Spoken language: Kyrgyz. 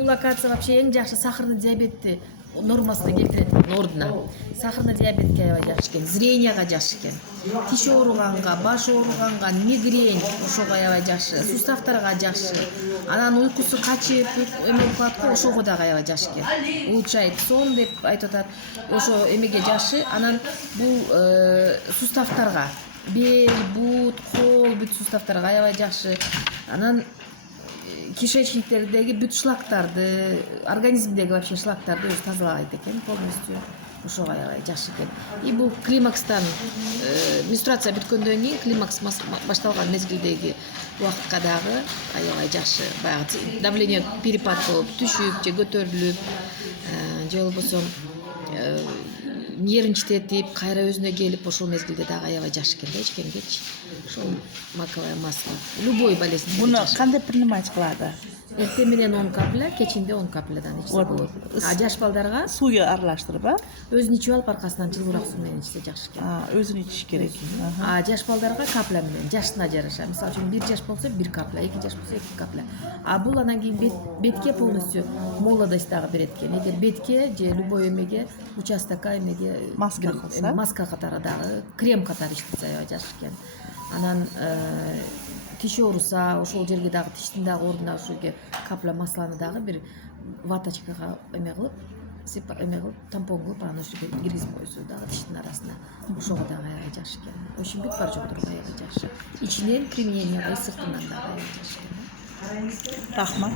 бул оказывается вообще эң жакшы сахарный диабетти нормасына келтирет ордуна. Сахарный диабетке аябай жакшы экен, зренияга жакшы экен, тиш ооруганга, баш ооруганга, мигрень ошого аябай жакшы, суставтарга жакшы. Анан уйкусу качып, эме кылат го, ошого дагы аябай жакшы экен. Улучшайт сон деп айтып атат. Ошо эмеге жакшы. Анан бул суставтарга, бел, бут, кол, бүт суставтарга аябай жакшы. Анан кишечниктердеги бүт шлактарды, организмдеги вообще шлактарды өз тазалагайт экен полностью. Ошого аябай жакшы экен. И бул климакстан менструация бүткөндөн кийин климакс башталган мезгилдеги убакытка дагы аябай жакшы. Баягы давление перепад болуп, түшүп же көтөрүлүп, же болбосо нервничтетип, кайра өзүнө келип, ошол мезгилде дагы аябай жакшы экен да ичкенгечи. Ошол маковое масло. Любой болезнь. Буну кандай принимать кылады? Эртең менен 10 капля, кечинде 10 каплядан ичсе болот. А жаш балдарга Суга аралаштырып, өзүн ичип алып аркасынан жылуураак суу менен ичсе жакшы экен. Өзүн ичиш керек. А жаш балдарга капля менен, жашына жараша. Мисалы үчүн 1 жаш болсо 1 капля, 2 жаш болсо 2 капля. А бул анан кийин бетке полностью молодость дагы берет экен. Эгер бетке же любой эмеге, участокка эмеге маска кылса, маска катары дагы, крем катары иштетсе аябай жакшы экен. Анан тиш ооруса, ошол жерге дагы тиштин дагы ордуна ошоге капля масланы дагы бир ваточкага эме кылып, эме кылып, тампон кылып, анан ошо жерге киргизип койсо дагы тиштин арасына, ошого дагы аябай жакшы экен. Очень бүт бар жокторго аябай жакшы. Ичинен применение кылып, сыртынан дагы аябай жакшы экен. Рахмат.